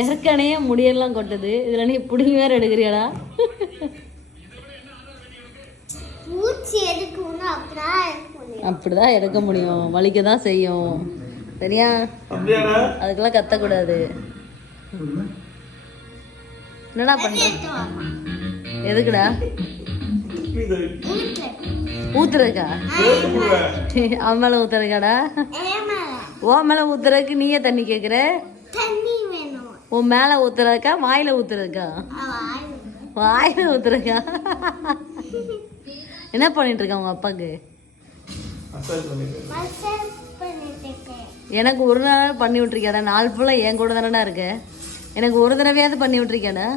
ஏற்கனவே முடியெல்லாம் கொட்டுது, இதுல நீ புடிங்கி வேற எடுக்கிறியாடா? அப்படிதான் எடுக்க முடியும், வலிக்க தான் செய்யும், சரியா? அதுக்கெல்லாம் கத்தக்கூடாது. என்னடா பண்ற? எதுக்குடா ஊத்துறதுக்கா? அவன் மேல ஊத்துறதுக்காடா? ஓ மேல ஊத்துறதுக்கு நீயே தண்ணி கேக்குற? உன் மேல ஊத்துறதுக்கா வாயில ஊத்துறதுக்கா? வாயில ஊத்துறதுக்கா? என்ன பண்ணிட்டு இருக்க உங்க அப்பாக்கு? எனக்கு ஒரு நாள் பண்ணி விட்டுருக்கியாடா? நாள் ஃபுல்லா என் கூட தானடா இருக்க, எனக்கு ஒரு தடவையாவது பண்ணி விட்டுருக்கியாடா?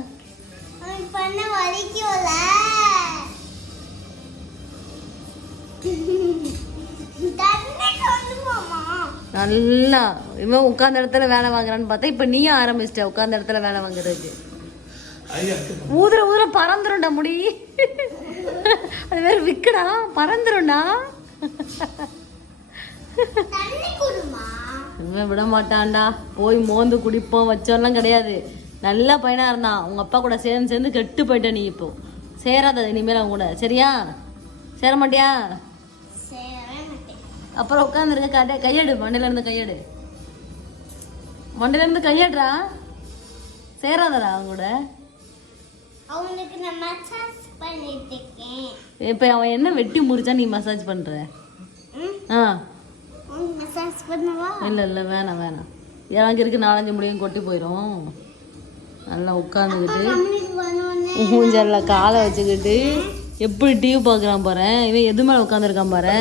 நல்லா இவன் உட்கார்ந்த இடத்துல வேலை வாங்குறான்னு பார்த்தா இப்ப நீயும் ஆரம்பிச்சிட்ட உட்கார்ந்த இடத்துல வேலை வாங்குறதுக்கு. ஊதுற ஊதுற பறந்துரும்டா முடி, அது வேற விக்குடா, பறந்துரும்டா. இவன் விட மாட்டான்டா, போய் மோந்து குடிப்போம் வச்சோம்லாம் கிடையாது. நல்ல பையனா இருந்தான், உங்க அப்பா கூட சேர்ந்து சேர்ந்து கெட்டு போயிட்ட. நீ இப்போ சேராத இனிமேல் அவங்க கூட, சரியா? சேர மாட்டியா? அப்புறம் உட்காந்துருக்க, கையெடு, மண்டையில இருந்து கையெடு, மண்டையில இருந்து கையெடுறா. சேராதடா அவங்க கூட. இப்ப அவன் என்ன வெட்டி முறிச்சா நீ மசாஜ் பண்ற? இல்ல இல்ல வேணாம் வேணாம், எனக்கு இருக்கு 4-5 முடியும் கொட்டி போயிடும். நல்லா உட்காந்துக்கிட்டு ஊஞ்சல்ல காலை வச்சுக்கிட்டு எப்படி டிவி பார்க்குறான் பாரு. இவன் எது மேல உட்காந்துருக்கான் பாரு.